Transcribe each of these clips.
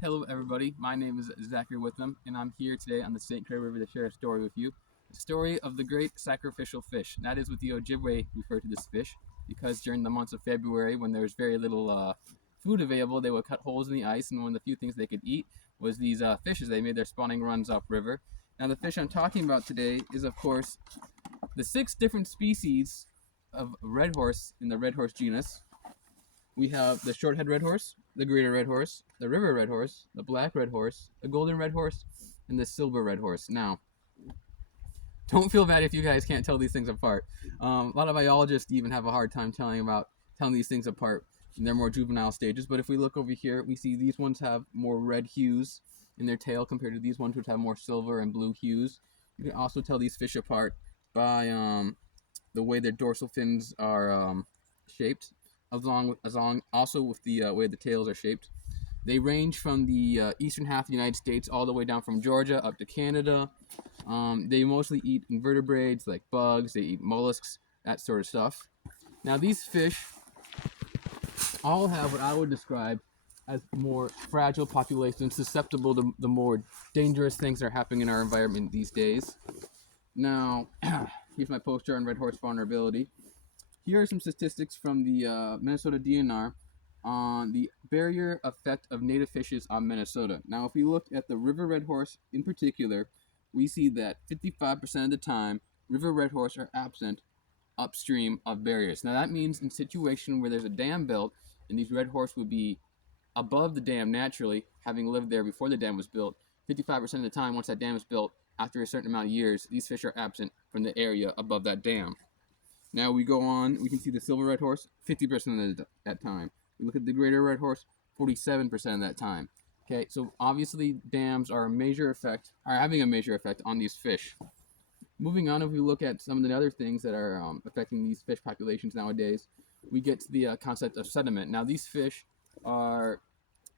Hello, everybody. My name is Zachary Witham, and I'm here today on the St. Clair River to share a story with you. The story of the great sacrificial fish. And that is what the Ojibwe refer to this fish, because during the months of February, when there's very little food available, they would cut holes in the ice, and one of the few things they could eat was these fishes. They made their spawning runs upriver. Now, the fish I'm talking about today is, of course, the 6 different species of redhorse in the redhorse genus. We have the shorthead redhorse, the greater redhorse, the river redhorse, the black redhorse, the golden redhorse, and the silver redhorse. Now, don't feel bad if you guys can't tell these things apart. A lot of biologists even have a hard time telling these things apart in their more juvenile stages. But if we look over here, we see these ones have more red hues in their tail compared to these ones which have more silver and blue hues. You can also tell these fish apart by the way their dorsal fins are shaped, also with the way the tails are shaped. They range from the eastern half of the United States all the way down from Georgia up to Canada. They mostly eat invertebrates like bugs, they eat mollusks, that sort of stuff. Now these fish all have what I would describe as more fragile populations, susceptible to the more dangerous things that are happening in our environment these days. Now, here's my poster on redhorse vulnerability. Here are some statistics from the Minnesota DNR on the barrier effect of native fishes on Minnesota. Now, if we look at the river redhorse in particular, we see that 55% of the time, river redhorse are absent upstream of barriers. Now, that means in situation where there's a dam built, and these redhorse would be above the dam naturally, having lived there before the dam was built, 55% of the time, once that dam is built, after a certain amount of years, these fish are absent from the area above that dam. Now we go on, we can see the silver redhorse, 50% of that time. We look at the greater redhorse, 47% of that time. Okay, so obviously dams are having a major effect on these fish. Moving on, if we look at some of the other things that are affecting these fish populations nowadays, we get to the concept of sediment. Now these fish are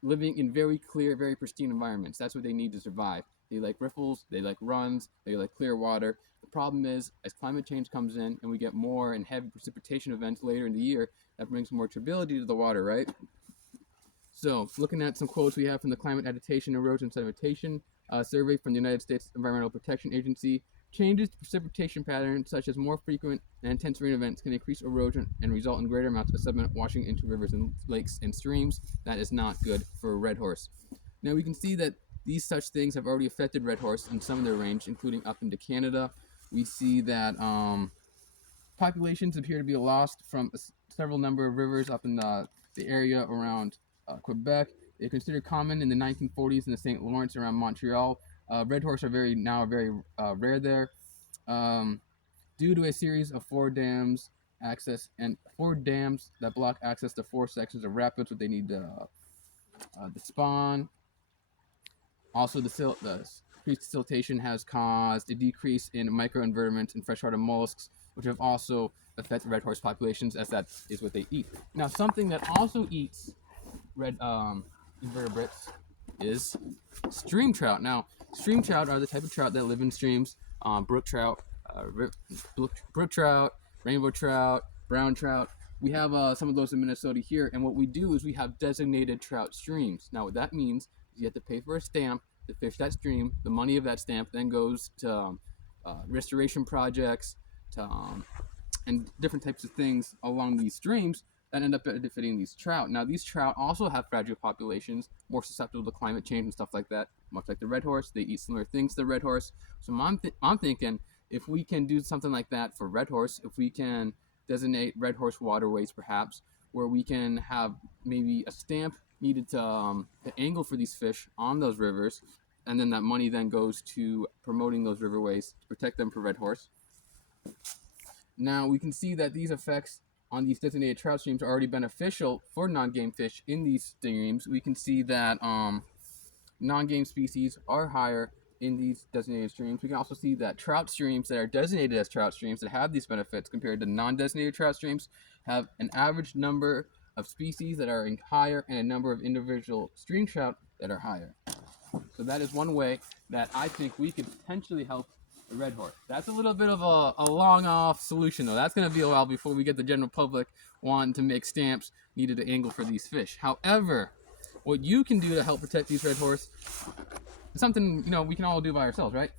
living in very clear, very pristine environments. That's what they need to survive. They like riffles, they like runs, they like clear water. The problem is, as climate change comes in and we get more and heavy precipitation events later in the year, that brings more turbidity to the water, right? So, looking at some quotes we have from the Climate Adaptation, Erosion, Sedimentation survey from the United States Environmental Protection Agency, changes to precipitation patterns such as more frequent and intense rain events can increase erosion and result in greater amounts of sediment washing into rivers and lakes and streams. That is not good for redhorse. Now we can see that these such things have already affected redhorse in some of their range, including up into Canada. We see that populations appear to be lost from several number of rivers up in the area around Quebec. They're considered common in the 1940s in the St. Lawrence around Montreal. Redhorse are very rare there, due to a series of 4 dams that block access to 4 sections of rapids, what they need to spawn. Also, the increased siltation has caused a decrease in microinvertebrates and freshwater mollusks, which have also affected redhorse populations, as that is what they eat. Now, something that also eats invertebrates is stream trout. Now, stream trout are the type of trout that live in streams. Brook trout, rainbow trout, brown trout. We have some of those in Minnesota here, and what we do is we have designated trout streams. Now, what that means is you have to pay for a stamp to fish that stream. The money of that stamp then goes to restoration projects, and different types of things along these streams that end up benefiting these trout. Now, these trout also have fragile populations, more susceptible to climate change and stuff like that, much like the redhorse. They eat similar things to the redhorse. So I'm thinking, if we can do something like that for redhorse, if we can designate redhorse waterways perhaps, where we can have maybe a stamp needed to angle for these fish on those rivers, and then that money then goes to promoting those riverways to protect them for redhorse. Now, we can see that these effects on these designated trout streams are already beneficial for non-game fish in these streams. We can see that non-game species are higher in these designated streams. We can also see that trout streams that are designated as trout streams that have these benefits compared to non-designated trout streams have an average number of species that are higher and a number of individual stream trout that are higher. So that is one way that I think we could potentially help the redhorse. That's a little bit of a long off solution though. That's going to be a while before we get the general public wanting to make stamps needed to angle for these fish. However, what you can do to help protect these red horse is something, you know, we can all do by ourselves, right?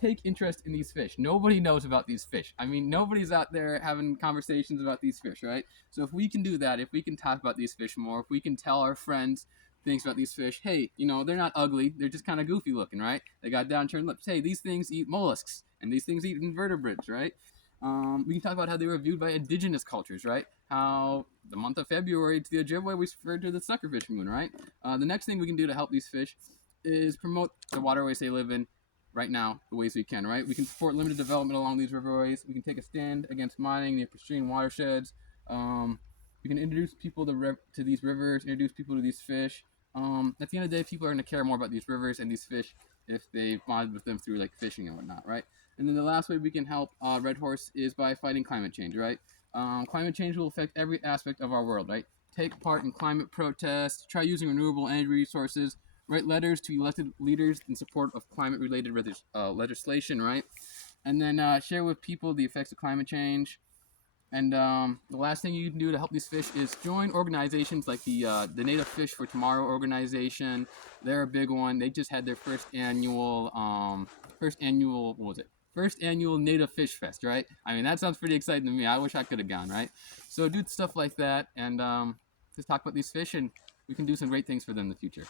Take interest in these fish. Nobody knows about these fish. I mean, nobody's out there having conversations about these fish, right? So if we can do that, if we can talk about these fish more, if we can tell our friends things about these fish, hey, you know, they're not ugly, they're just kind of goofy looking, right? They got downturned lips. Hey, these things eat mollusks, and these things eat invertebrates, right? We can talk about how they were viewed by indigenous cultures, right? How the month of February to the Ojibwe we referred to the Suckerfish moon, right? The next thing we can do to help these fish is promote the waterways they live in right now the ways we can, right? We can support limited development along these riverways. We can take a stand against mining near pristine watersheds. We can introduce people to these rivers, introduce people to these fish. At the end of the day, people are going to care more about these rivers and these fish if they bond with them through like fishing and whatnot, right? And then the last way we can help Redhorse is by fighting climate change, right? Climate change will affect every aspect of our world, right? Take part in climate protests, try using renewable energy resources, write letters to elected leaders in support of climate-related legislation, right? And then share with people the effects of climate change. And the last thing you can do to help these fish is join organizations like the Native Fish for Tomorrow organization. They're a big one. They just had their first annual what was it? First annual Native Fish Fest, right? I mean, that sounds pretty exciting to me. I wish I could have gone, right? So do stuff like that and just talk about these fish, and we can do some great things for them in the future.